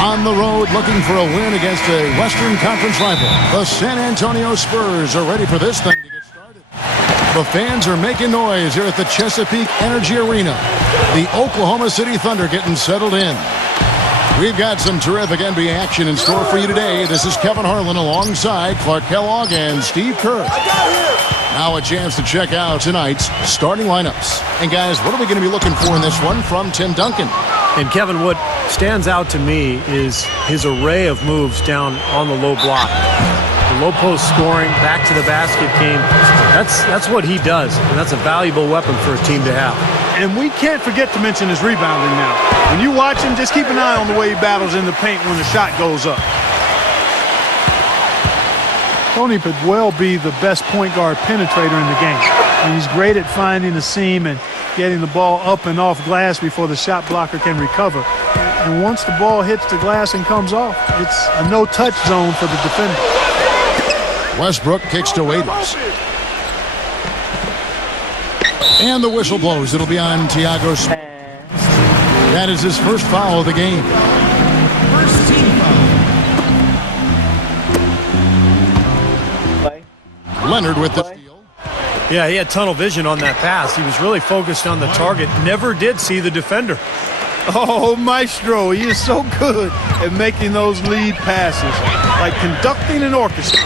On the road, looking for a win against a Western Conference rival. The San Antonio Spurs are ready for this thing to get started. The fans are making noise here at the Chesapeake Energy Arena. The Oklahoma City Thunder getting settled in. We've got some terrific NBA action in store for you today. This is Kevin Harlan alongside Clark Kellogg and Steve Kerr. Now a chance to check out tonight's starting lineups. And guys, what are we going to be looking for in this one from Tim Duncan? And Kevin, what stands out to me is his array of moves down on the low block. The low post scoring, back to the basket game. That's what he does, and that's a valuable weapon for a team to have. And we can't forget to mention his rebounding now. When you watch him, just keep an eye on the way he battles in the paint when the shot goes up. Tony could well be the best point guard penetrator in the game. And he's great at finding the seam and getting the ball up and off glass before the shot blocker can recover. And once the ball hits the glass and comes off, it's a no-touch zone for the defender. Westbrook kicks to Waiters. And the whistle blows. It'll be on Thiago. That is his first foul of the game. First team foul. Leonard with the steal. Yeah, he had tunnel vision on that pass. He was really focused on the target. Never did see the defender. Oh, Maestro, he is so good at making those lead passes, like conducting an orchestra.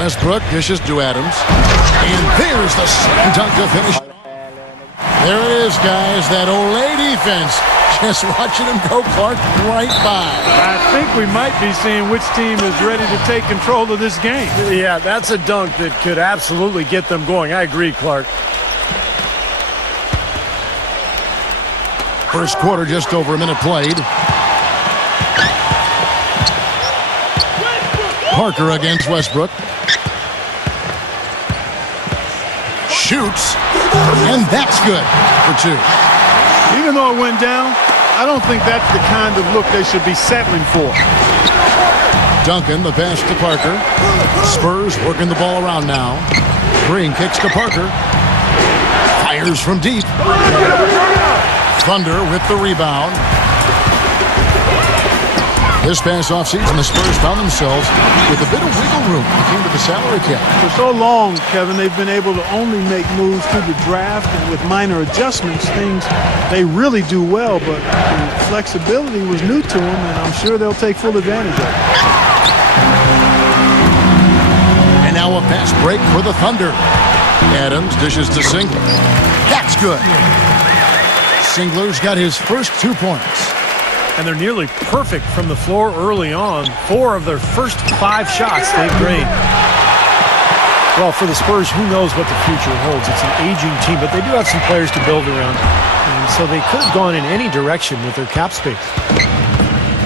Westbrook dishes to Adams. And there's the slam dunk to finish. There it is, guys. That Olay defense. Just watching him go, Clark, right by. I think we might be seeing which team is ready to take control of this game. Yeah, that's a dunk that could absolutely get them going. I agree, Clark. First quarter, just over a minute played. Parker against Westbrook. Shoots, and that's good for two. Even though it went down, I don't think that's the kind of look they should be settling for. Duncan, the pass to Parker. Spurs working the ball around now. Green kicks to Parker. Fires from deep. Thunder with the rebound. This past offseason, the Spurs found themselves with a bit of wiggle room when it came to the salary cap. For so long, Kevin, they've been able to only make moves through the draft, and with minor adjustments, things they really do well, but the flexibility was new to them, and I'm sure they'll take full advantage of it. And now a pass break for the Thunder. Adams dishes to Singler. That's good. Singler's got his first 2 points. And they're nearly perfect from the floor early on. 4 of their first 5 shots they've made. Well, for the Spurs, who knows what the future holds. It's an aging team, but they do have some players to build around. And so they could have gone in any direction with their cap space.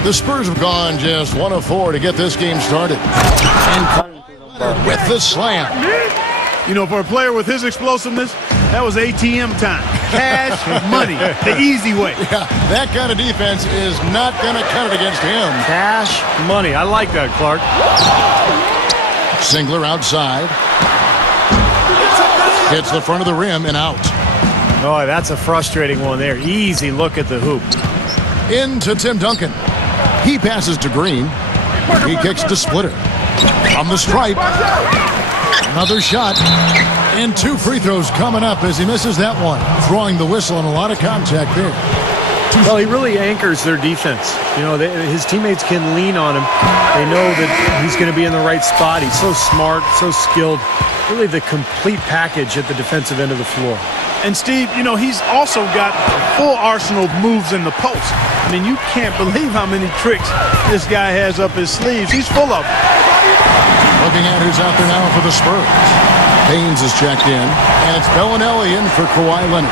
The Spurs have gone just 1 of 4 to get this game started. And with the slam. You know, for a player with his explosiveness, that was ATM time. Cash, money, the easy way. Yeah, that kind of defense is not going to cut it against him. Cash, money. I like that, Clark. Singler outside. Hits the front of the rim and out. Oh, that's a frustrating one there. Easy look at the hoop. Into Tim Duncan. He passes to Green. He kicks to Splitter. From the stripe. Another shot. And 2 free throws coming up as he misses that one. Drawing the whistle and a lot of contact there. Well, he really anchors their defense. You know, his teammates can lean on him. They know that he's going to be in the right spot. He's so smart, so skilled. Really the complete package at the defensive end of the floor. And Steve, you know, he's also got a full arsenal of moves in the post. I mean, you can't believe how many tricks this guy has up his sleeves. He's full of them. Looking at who's out there now for the Spurs. Haynes is checked in, and it's Bellinelli in for Kawhi Leonard.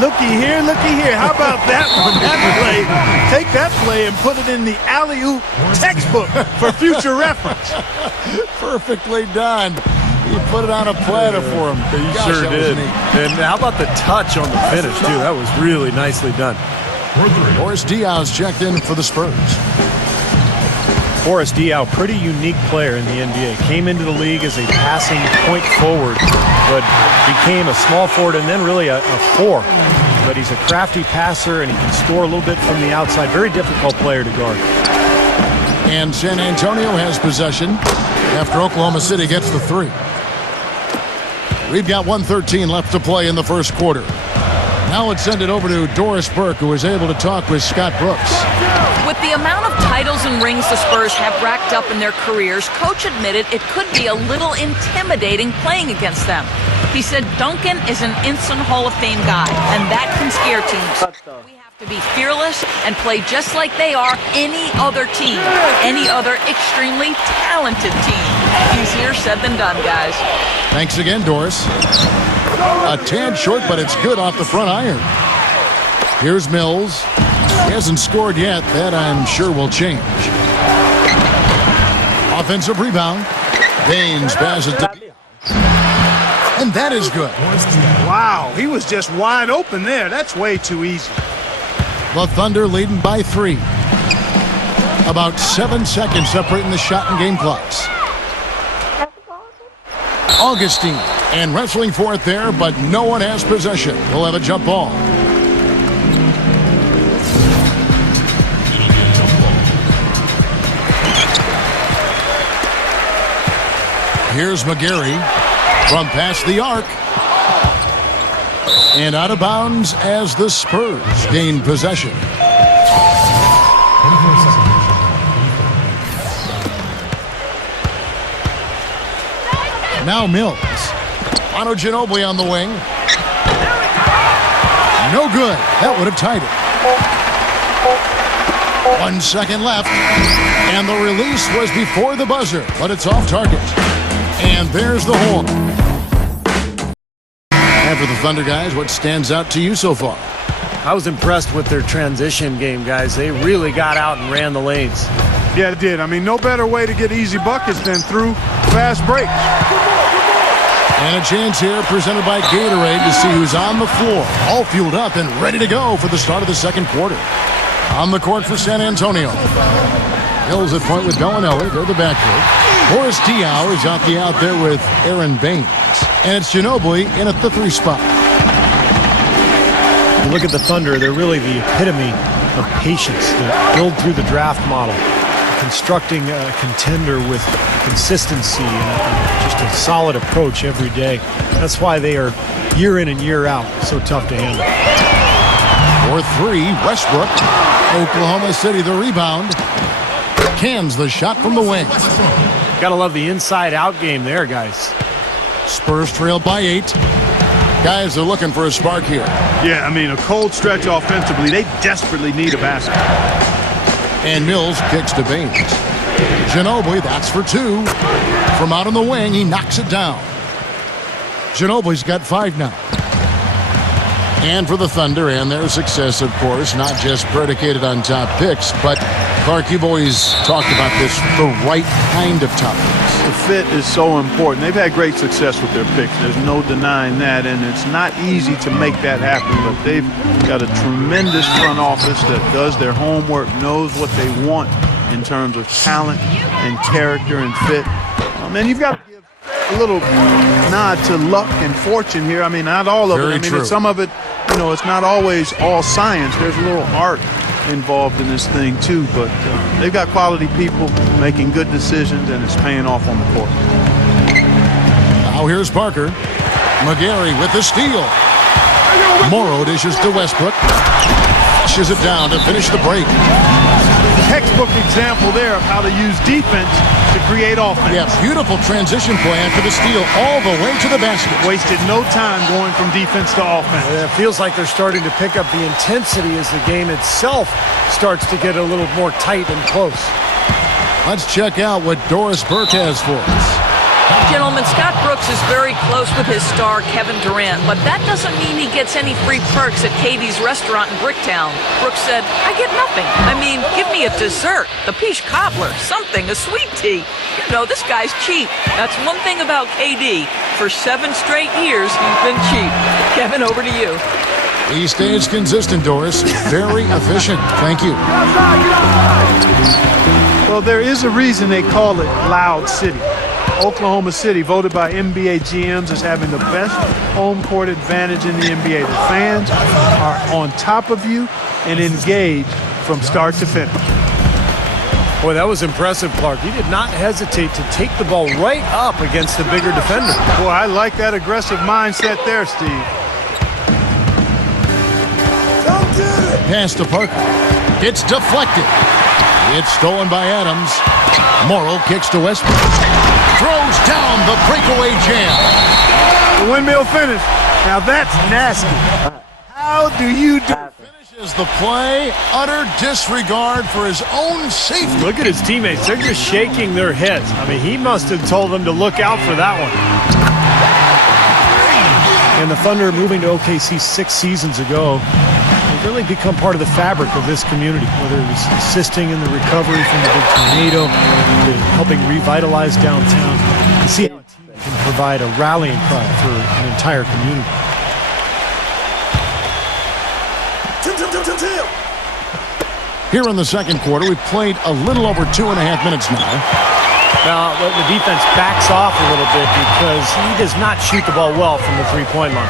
Looky here, looky here. How about that one? That play. Take that play and put it in the alley-oop textbook for future reference. Perfectly done. He put it on a platter for him. He sure did. And how about the touch on the finish, too? That was really nicely done. Boris Diaw checked in for the Spurs. Boris Diaw, pretty unique player in the NBA. Came into the league as a passing point forward, but became a small forward and then really a 4. but he's a crafty passer, and he can score a little bit from the outside. Very difficult player to guard. And San Antonio has possession after Oklahoma City gets the 3. We've got 1:13 left to play in the first quarter. Now let's send it over to Doris Burke, who was able to talk with Scott Brooks. With the amount of titles and rings the Spurs have racked up in their careers, Coach admitted it could be a little intimidating playing against them. He said Duncan is an instant Hall of Fame guy, and that can scare teams. We have to be fearless and play just like they are any other team, any other extremely talented team. Easier said than done, guys. Thanks again, Doris. A tad short, but it's good off the front iron. Here's Mills. He hasn't scored yet. That, I'm sure, will change. Offensive rebound. Baines passes to... And that is good. Wow, he was just wide open there. That's way too easy. The Thunder leading by 3. About 7 seconds separating the shot and game clocks. Augustine, and wrestling for it there, but no one has possession. We'll have a jump ball. Here's McGarry from past the arc. And out of bounds as the Spurs gain possession. Now Mills. Manu Ginobili on the wing. No good. That would have tied it. 1 second left. And the release was before the buzzer, but it's off target. And there's the horn. And for the Thunder guys, what stands out to you so far? I was impressed with their transition game, guys. They really got out and ran the lanes. Yeah, it did. I mean, no better way to get easy buckets than through fast breaks. And a chance here presented by Gatorade to see who's on the floor, all fueled up and ready to go for the start of the second quarter. On the court for San Antonio. Mills at point with Bellinelli. They're the backcourt. Boris Diaw is out there with Aaron Baines. And it's Ginobili in at the 3 spot. You look at the Thunder, they're really the epitome of patience. They build through the draft model, constructing a contender with consistency and just a solid approach every day. That's why they are year in and year out so tough to handle. For 3, Westbrook. Oklahoma City the rebound. Cans the shot from the wing. Gotta love the inside-out game there, guys. Spurs trail by 8. Guys are looking for a spark here. Yeah, I mean, a cold stretch offensively. They desperately need a basket. And Mills kicks to Baines. Ginobili, that's for 2. From out on the wing, he knocks it down. Ginobili's got 5 now. And for the Thunder and their success, of course, not just predicated on top picks, but Clark, you've always talked about this, the right kind of top picks. The fit is so important. They've had great success with their picks. There's no denying that, and it's not easy to make that happen, but they've got a tremendous front office that does their homework, knows what they want in terms of talent and character and fit. And you've got to give a little nod to luck and fortune here. I mean, not all of it. I mean, some of it, you know, it's not always all science. There's a little art involved in this thing too, but they've got quality people making good decisions, and it's paying off on the court. Now here's Parker. McGarry with the steal. Morrow dishes to Westbrook. Flushes it down to finish the break. Textbook example there of how to use defense to create offense. Yeah, beautiful transition play after the steal all the way to the basket. Wasted no time going from defense to offense. It feels like they're starting to pick up the intensity as the game itself starts to get a little more tight and close. Let's check out what Doris Burke has for us. Gentlemen, Scott Brooks is very close with his star, Kevin Durant, but that doesn't mean he gets any free perks at Katie's restaurant in Bricktown. Brooks said, I get nothing. I mean, give me a dessert, the peach cobbler, something, a sweet tea. You know, this guy's cheap. That's one thing about KD. For 7 straight years, he's been cheap. Kevin, over to you. He stays consistent, Doris. Very efficient. Thank you. Well, there is a reason they call it Loud City. Oklahoma City, voted by NBA GMs as having the best home court advantage in the NBA. The fans are on top of you and engaged from start to finish. Boy, that was impressive, Clark. He did not hesitate to take the ball right up against the bigger defender. Boy, I like that aggressive mindset there, Steve. Pass to Parker. It's deflected. It's stolen by Adams. Morrow kicks to Westbrook. Throws down the breakaway jam. The windmill finish. Now that's nasty. How do you do? Finishes the play. Utter disregard for his own safety. Look at his teammates. They're just shaking their heads. I mean, he must have told them to look out for that one. And the Thunder, moving to OKC 6 seasons ago, they've really become part of the fabric of this community, whether it was assisting in the recovery from the big tornado, to helping revitalize downtown. You see how a team can provide a rallying cry for an entire community. Here in the second quarter, we've played a little over 2.5 minutes now. Now, the defense backs off a little bit because he does not shoot the ball well from the three-point line.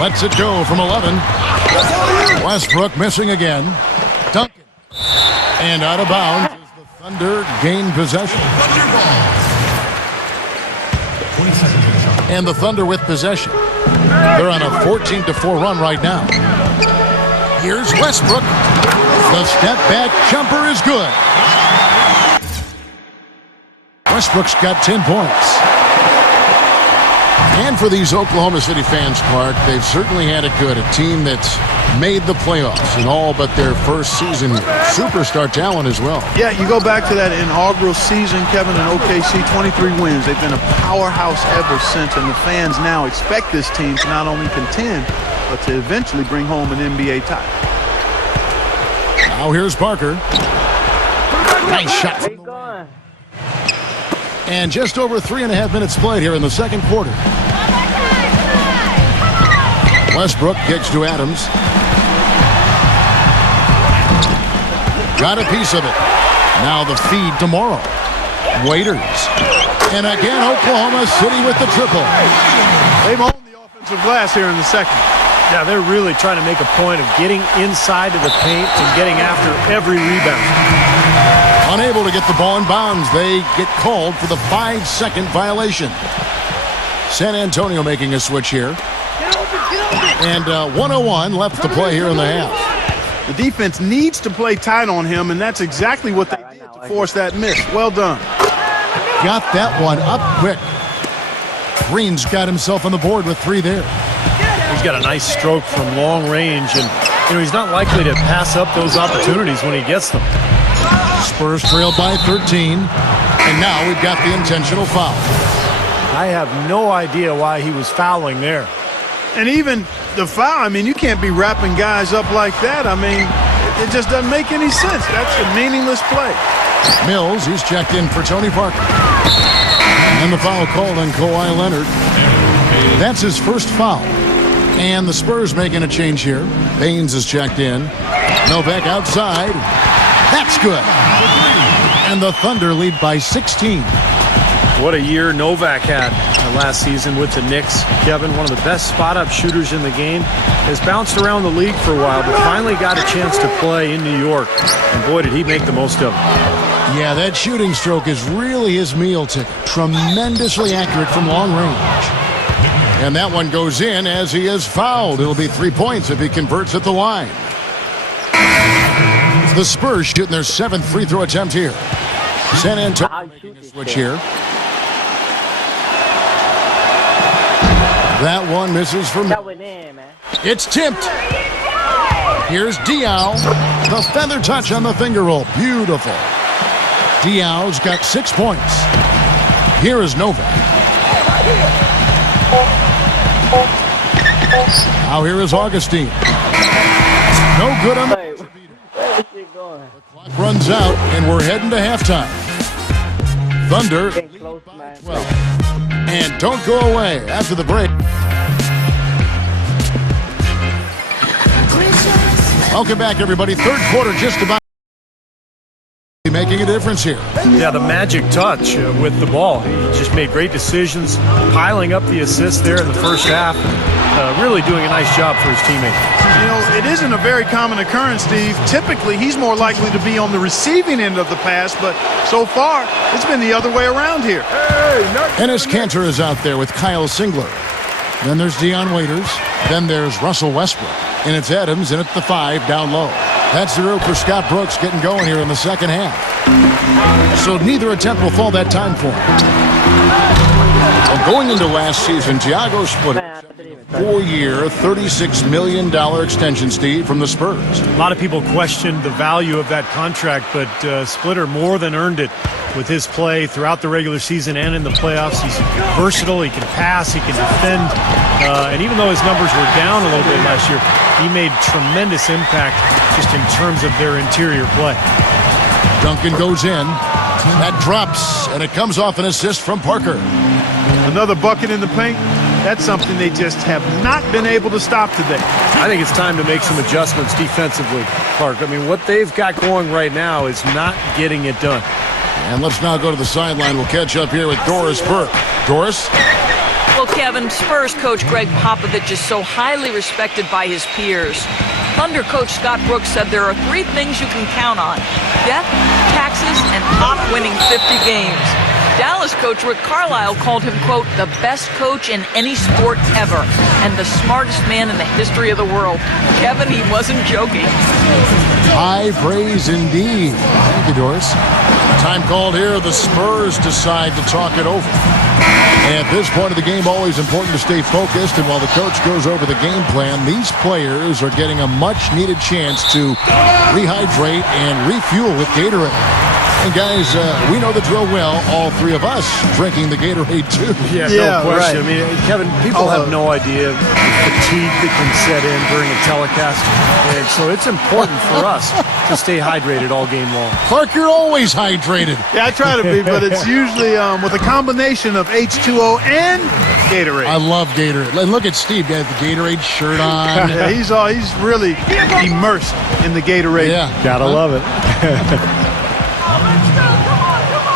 Lets it go from 11. Westbrook missing again. Duncan. And out of bounds as the Thunder gain possession. And the Thunder with possession. They're on a 14-4 run right now. Here's Westbrook. The step-back jumper is good. Westbrook's got 10 points. And for these Oklahoma City fans, Clark, they've certainly had it good. A team that's made the playoffs in all but their first season here. Superstar talent as well. Yeah, you go back to that inaugural season, Kevin, in OKC, 23 wins. They've been a powerhouse ever since, and the fans now expect this team to not only contend, but to eventually bring home an NBA title. Now here's Parker. Nice shot from the wing. And just over 3.5 minutes played here in the second quarter. Westbrook kicks to Adams. Got a piece of it. Now the feed to Morrow. Waiters. And again, Oklahoma City with the triple. They've owned the offensive glass here in the second. Yeah, they're really trying to make a point of getting inside of the paint and getting after every rebound. Unable to get the ball in bounds, they get called for the 5-second violation. San Antonio making a switch here. And 1:01 left to play here in the half. The defense needs to play tight on him, and that's exactly what they did to force that miss. Well done. Got that one up quick. Green's got himself on the board with 3 there. He's got a nice stroke from long range, and he's not likely to pass up those opportunities when he gets them. Spurs trailed by 13, and now we've got the intentional foul. I have no idea why he was fouling there. And even the foul, I mean, you can't be wrapping guys up like that. I mean, it just doesn't make any sense. That's a meaningless play. Mills, he's checked in for Tony Parker. And the foul called on Kawhi Leonard. That's his first foul. And the Spurs making a change here. Baines is checked in. Novak outside. That's good. And the Thunder lead by 16. What a year Novak had last season with the Knicks. Kevin, one of the best spot-up shooters in the game, has bounced around the league for a while, but finally got a chance to play in New York. And boy, did he make the most of it. Yeah, that shooting stroke is really his meal ticket. Tremendously accurate from long range. And that one goes in as he is fouled. It'll be 3 points if he converts at the line. The Spurs shooting their 7th free throw attempt here. San Antonio making a switch here. That one misses for me. It's tipped. Here's Diaw. The feather touch on the finger roll. Beautiful. Diaw's got 6 points. Here is Novak. Now here is Augustine. No good on the clock runs out, and we're heading to halftime. Thunder lead by 12. And don't go away after the break. Welcome back, everybody. Third quarter just about making a difference here. Yeah, the magic touch with the ball. He just made great decisions, piling up the assists there in the first half. Really doing a nice job for his teammates. You know, it isn't a very common occurrence, Steve. Typically, he's more likely to be on the receiving end of the pass, but so far, it's been the other way around here. Ennis Cantor is out there with Kyle Singler. Then there's Deion Waiters. Then there's Russell Westbrook. And it's Adams in at the 5 down low. That's the route for Scott Brooks getting going here in the second half. So neither attempt will fall that time for him. Well, going into last season, Thiago Splitter, 4-year, $36 million extension, Steve, from the Spurs. A lot of people questioned the value of that contract, but Splitter more than earned it with his play throughout the regular season and in the playoffs. He's versatile, he can pass, he can defend, and even though his numbers were down a little bit last year, he made tremendous impact just in terms of their interior play. Duncan goes in. That drops, and it comes off an assist from Parker. Another bucket in the paint. That's something they just have not been able to stop today. I think it's time to make some adjustments defensively, Clark. I mean, what they've got going right now is not getting it done. And let's now go to the sideline. We'll catch up here with Doris Burke. Doris? Well, Kevin, Spurs coach Greg Popovich is so highly respected by his peers. Thunder coach Scott Brooks said there are 3 things you can count on: death, taxes, and Pop winning 50 games. Dallas coach Rick Carlisle called him, quote, the best coach in any sport ever and the smartest man in the history of the world. Kevin, he wasn't joking. High praise indeed. Thank you, Doris. Time called here. The Spurs decide to talk it over. And at this point of the game, always important to stay focused. And while the coach goes over the game plan, these players are getting a much-needed chance to rehydrate and refuel with Gatorade. And guys, we know the drill well, all 3 of us drinking the Gatorade too. Yeah, no question. Right. I mean, Kevin, people have no idea the fatigue that can set in during a telecast. And so it's important for us to stay hydrated all game long. Clark, you're always hydrated. Yeah, I try to be, but it's usually with a combination of H2O and Gatorade. I love Gatorade. And look at Steve, got the Gatorade shirt on. Yeah, he's really immersed in the Gatorade. Yeah. Gotta love it.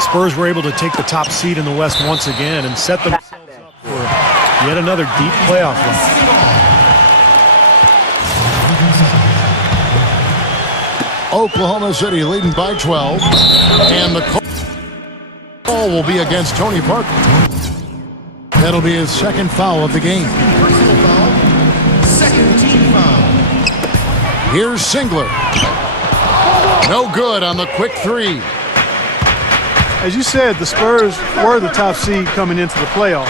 Spurs were able to take the top seed in the West once again and set themselves up for yet another deep playoff run. Oklahoma City leading by 12. And the call will be against Tony Parker. That'll be his second foul of the game. Personal foul. Second team foul. Here's Singler. No good on the quick 3. As you said, the Spurs were the top seed coming into the playoffs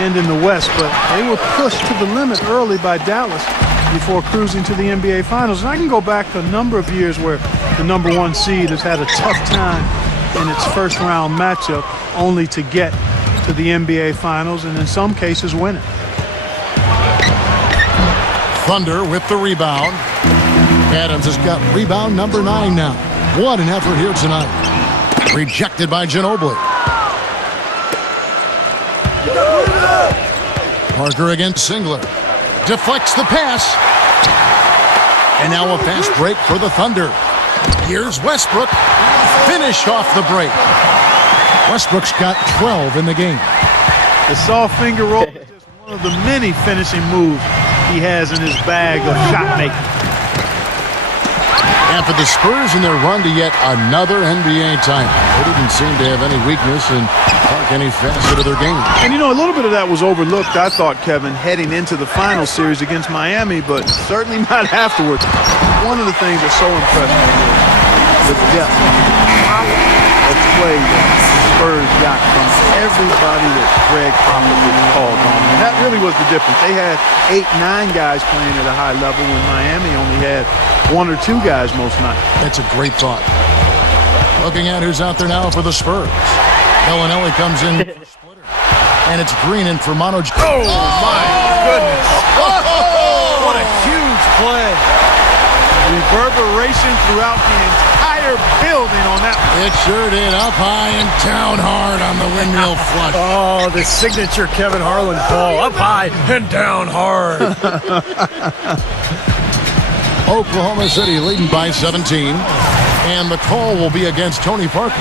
and in the West, but they were pushed to the limit early by Dallas before cruising to the NBA Finals. And I can go back to a number of years where the number 1 seed has had a tough time in its first round matchup only to get to the NBA Finals and in some cases win it. Thunder with the rebound. Adams has got rebound number 9 now. What an effort here tonight. Rejected by Ginobili. Parker against Singler. Deflects the pass. And now a fast break for the Thunder. Here's Westbrook. Finish off the break. Westbrook's got 12 in the game. The soft finger roll is just one of the many finishing moves he has in his bag of shot making. And for the Spurs in their run to yet another NBA title, they didn't seem to have any weakness in any facet of their game. And, you know, a little bit of that was overlooked, I thought, Kevin, heading into the final series against Miami, but certainly not afterwards. One of the things that so impressed me was the depth of play that the Spurs got from everybody that Greg Popovich called on. And that really was the difference. They had 8, 9 guys playing at a high level when Miami only had 1 or 2 guys most nights. That's a great thought. Looking at who's out there now for the Spurs. Bellinelli comes in for Splitter. And it's Green in for Manoj. Oh, my goodness. What a huge play. Reverberation throughout the entire building on that one. It sure did. Up high and down hard on the windmill flush. Oh, the signature Kevin Harlan call. Up high and down hard. Oklahoma City leading by 17. And the call will be against Tony Parker.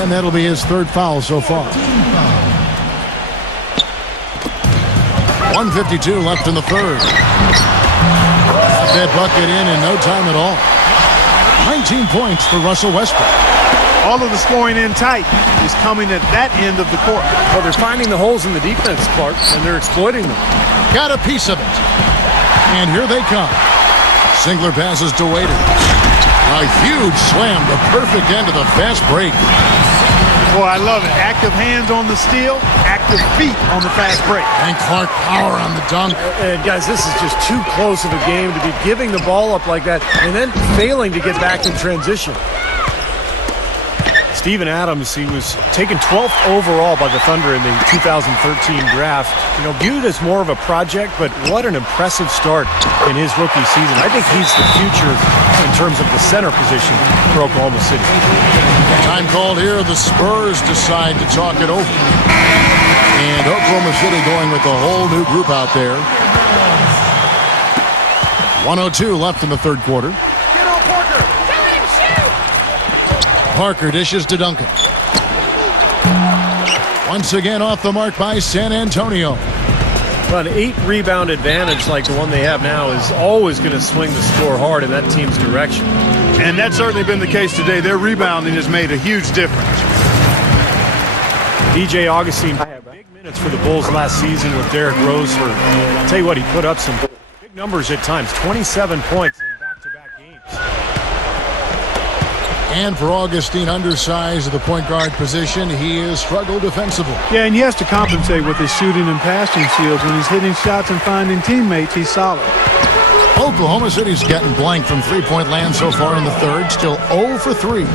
And that'll be his third foul so far. 1:52 left in the third. Got that bucket in no time at all. 19 points for Russell Westbrook. All of the scoring in tight is coming at that end of the court. Well, they're finding the holes in the defense, Clark, and they're exploiting them. Got a piece of it. And here they come. Singler passes to Waiter. A huge slam, the perfect end of the fast break. Boy, I love it. Active hands on the steal, active feet on the fast break. And Clark power on the dunk. And guys, this is just too close of a game to be giving the ball up like that and then failing to get back in transition. Steven Adams, he was taken 12th overall by the Thunder in the 2013 draft. You know, viewed as more of a project, but what an impressive start in his rookie season. I think he's the future in terms of the center position for Oklahoma City. Time called here. The Spurs decide to talk it over. And Oklahoma City going with a whole new group out there. 1:02 left in the third quarter. Get on Parker. Tell him shoot. Parker dishes to Duncan. Once again off the mark by San Antonio. Well, an 8-rebound advantage like the one they have now is always going to swing the score hard in that team's direction. And that's certainly been the case today. Their rebounding has made a huge difference. DJ Augustine had big minutes for the Bulls last season with Derrick Rose. I'll tell you what, he put up some big numbers at times. 27 points in back-to-back games. And for Augustine, undersized at the point guard position, he has struggled defensively. Yeah, and he has to compensate with his shooting and passing skills. When he's hitting shots and finding teammates, he's solid. Oklahoma City's getting blank from three-point land so far in the third. Still 0 for 3.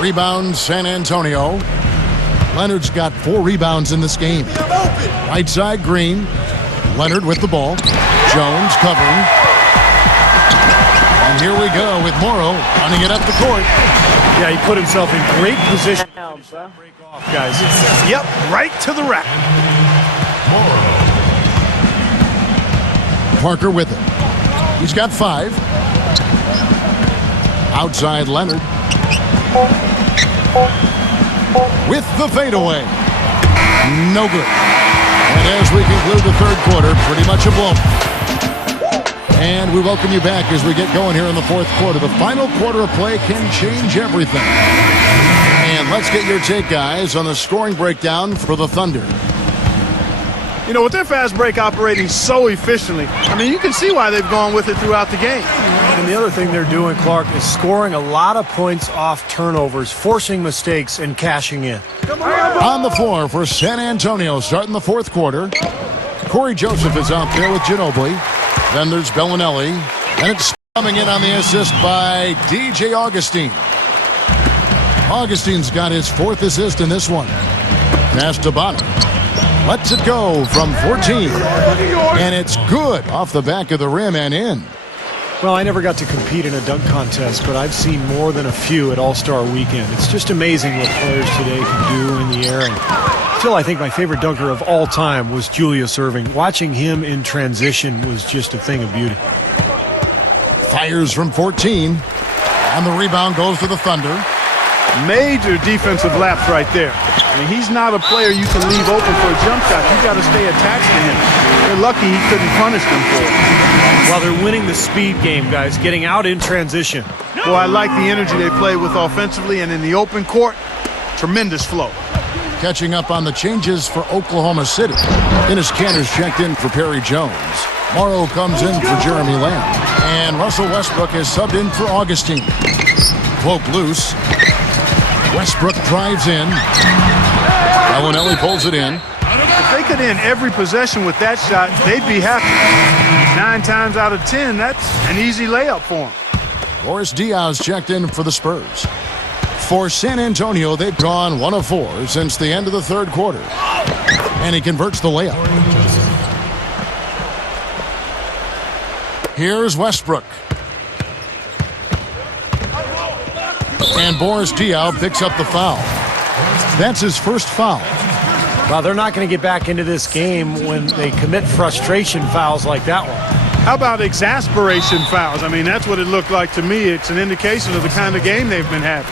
Rebound, San Antonio. Leonard's got 4 rebounds in this game. Right side, Green. Leonard with the ball. Jones covering. And here we go with Morrow running it up the court. Yeah, he put himself in great position. Break off, guys. Yep, right to the rack. Parker with it. He's got 5. Outside Leonard. With the fadeaway. No good. And as we conclude the third quarter, pretty much a blow. And we welcome you back as we get going here in the fourth quarter. The final quarter of play can change everything. And let's get your take, guys, on the scoring breakdown for the Thunder. You know, with their fast break operating so efficiently, I mean, you can see why they've gone with it throughout the game. And the other thing they're doing, Clark, is scoring a lot of points off turnovers, forcing mistakes, and cashing in. On the floor for San Antonio, starting the fourth quarter. Corey Joseph is out there with Ginobili. Then there's Bellinelli. And it's coming in on the assist by DJ Augustine. Augustine's got his 4th assist in this one. Pass to Bonner. Lets it go from 14. And it's good off the back of the rim and in. Well, I never got to compete in a dunk contest, but I've seen more than a few at All-Star Weekend. It's just amazing what players today can do in the air. And still, I think my favorite dunker of all time was Julius Erving. Watching him in transition was just a thing of beauty. Fires from 14. And the rebound goes to the Thunder. Major defensive lapse right there. I mean, he's not a player you can leave open for a jump shot. You got to stay attached to him. They're lucky he couldn't punish them for it. Well, they're winning the speed game, guys, getting out in transition. Well, I like the energy they play with offensively, and in the open court, tremendous flow. Catching up on the changes for Oklahoma City. Dennis Cantor's checked in for Perry Jones. Morrow comes in for Jeremy Lamb. And Russell Westbrook is subbed in for Augustine. Pope loose. Westbrook drives in. Bellinelli pulls it in. If they could end every possession with that shot, they'd be happy. 9 times out of 10, that's an easy layup for them. Boris Diaz checked in for the Spurs. For San Antonio, they've gone 1 of 4 since the end of the third quarter. And he converts the layup. Here's Westbrook. And Boris Diaw picks up the foul. That's his first foul. Well, they're not going to get back into this game when they commit frustration fouls like that one. How about exasperation fouls? I mean, that's what it looked like to me. It's an indication of the kind of game they've been having.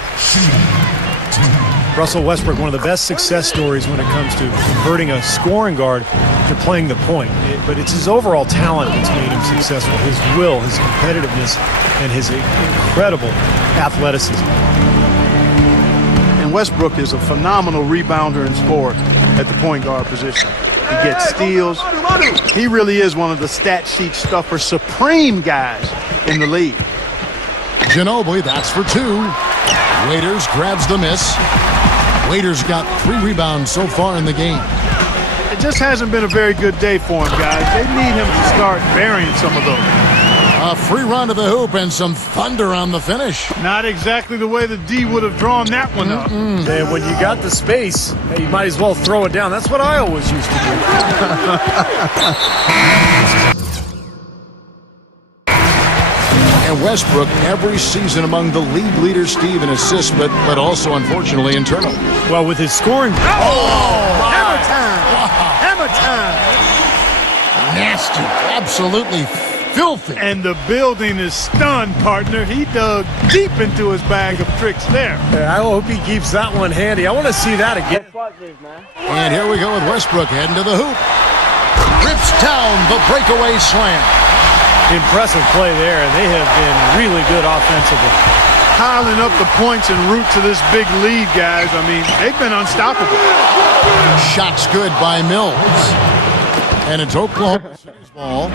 Russell Westbrook, one of the best success stories when it comes to converting a scoring guard to playing the point. But it's his overall talent that's made him successful. His will, his competitiveness, and his incredible athleticism. And Westbrook is a phenomenal rebounder and scorer at the point guard position. He gets steals. He really is one of the stat sheet stuffer supreme guys in the league. Ginobili, that's for 2. Waiters grabs the miss. Waiters got 3 rebounds so far in the game. It just hasn't been a very good day for him, guys. They need him to start burying some of those. A free run to the hoop and some thunder on the finish. Not exactly the way the D would have drawn that one up. And when you got the space, you might as well throw it down. That's what I always used to do. And Westbrook every season among the league leaders, Steve, in assists, but also, unfortunately, in turnovers. Well, with his scoring... Hammer time! Hammer time! Nasty. Absolutely filthy. And the building is stunned, partner. He dug deep into his bag of tricks there. I hope he keeps that one handy. I want to see that again. And here we go with Westbrook heading to the hoop. Rips down the breakaway slam. Impressive play there. They have been really good offensively. Piling up the points en route to this big lead, guys. I mean, they've been unstoppable. Shots good by Mills. And it's Oklahoma City's ball.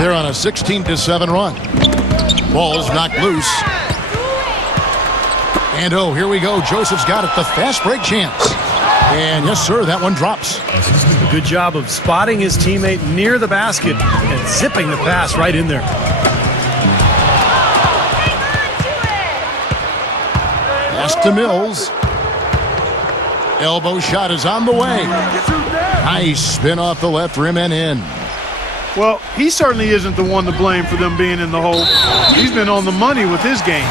They're on a 16-7 run. Ball's knocked loose. And here we go. Joseph's got it. The fast break chance. And yes, sir, that one drops. Good job of spotting his teammate near the basket and zipping the pass right in there. Pass to Mills. Elbow shot is on the way. Nice spin off the left rim and in. Well, he certainly isn't the one to blame for them being in the hole. He's been on the money with his game.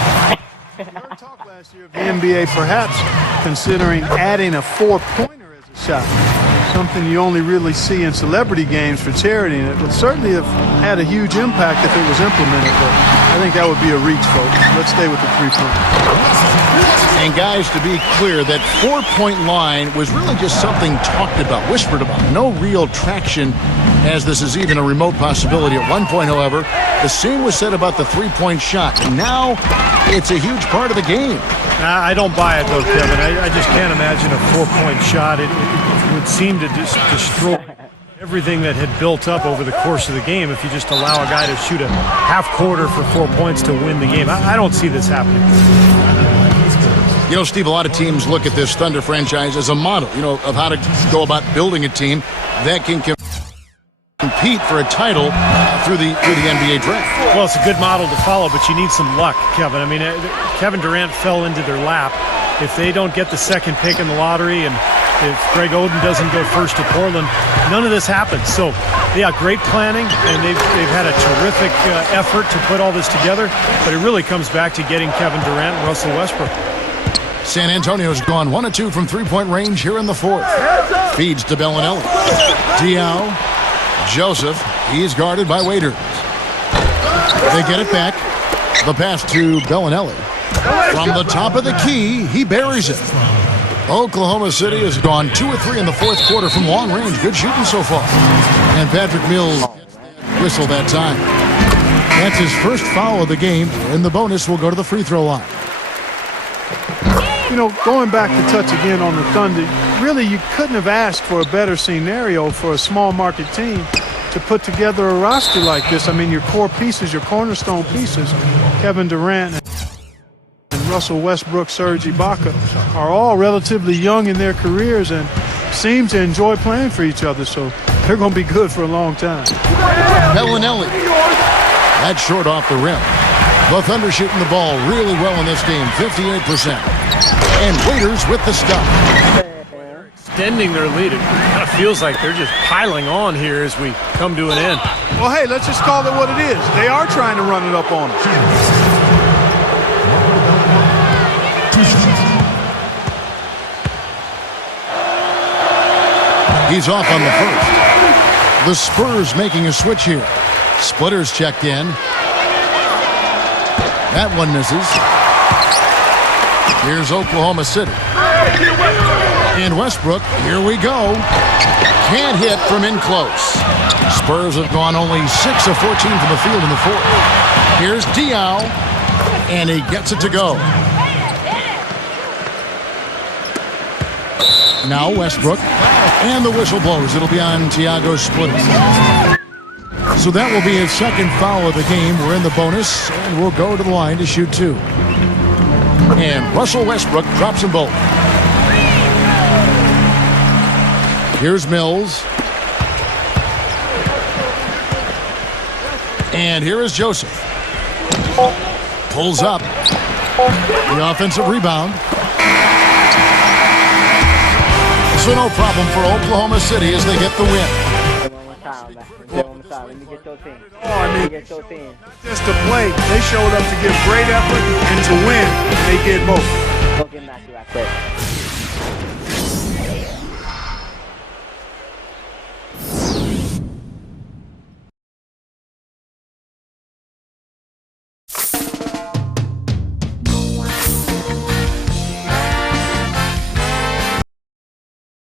We heard talk last year of the NBA perhaps considering adding a 4-pointer as a shot. Something you only really see in celebrity games for charity, and it would certainly have had a huge impact if it was implemented, but I think that would be a reach, folks. Let's stay with the 3-point. And guys, to be clear, that 4-point line was really just something talked about, whispered about. No real traction, as this is even a remote possibility. At one point, however, the scene was said about the 3-point shot. And now it's a huge part of the game. I don't buy it, though, Kevin. I just can't imagine a 4-point shot. It would seem to just destroy everything that had built up over the course of the game if you just allow a guy to shoot a half quarter for 4 points to win the game. I don't see this happening. You know, Steve, a lot of teams look at this Thunder franchise as a model, of how to go about building a team that can compete for a title through the NBA draft. Well, it's a good model to follow, but you need some luck, Kevin. I mean, Kevin Durant fell into their lap. If they don't get the second pick in the lottery and if Greg Oden doesn't go first to Portland, none of this happens. So, yeah, great planning, and they've had a terrific effort to put all this together, but it really comes back to getting Kevin Durant and Russell Westbrook. San Antonio's gone 1 of 2 from 3-point range here in the fourth. Feeds to Bellinelli. Diao. Joseph. He's guarded by Waiters. They get it back. The pass to Bellinelli. From the top of the key, he buries it. Oklahoma City has gone 2 of 3 in the fourth quarter from long range. Good shooting so far. And Patrick Mills gets that whistle that time. That's his first foul of the game, and the bonus will go to the free throw line. Going back to touch again on the Thunder, really you couldn't have asked for a better scenario for a small market team to put together a roster like this. I mean, your core pieces, your cornerstone pieces, Kevin Durant and Russell Westbrook, Serge Ibaka, are all relatively young in their careers and seem to enjoy playing for each other, so they're going to be good for a long time. Bellinelli. That's short off the rim. The Thunder shooting the ball really well in this game, 58%. And Waiters with the stop. Extending their lead. It kind of feels like they're just piling on here as we come to an end. Well, hey, let's just call it what it is. They are trying to run it up on us. He's off on the first. The Spurs making a switch here. Splitters checked in. That one misses. Here's Oklahoma City. In Westbrook, here we go. Can't hit from in close. Spurs have gone only 6 of 14 from the field in the fourth. Here's Diaw, and he gets it to go. Now Westbrook, and the whistle blows. It'll be on Thiago Splitters. So that will be his second foul of the game. We're in the bonus, and we'll go to the line to shoot 2. And Russell Westbrook drops them both. Here's Mills. And here is Joseph. Pulls up. The offensive rebound. So no problem for Oklahoma City as they get the win. Just to play, they showed up to give great effort and to win. They did both.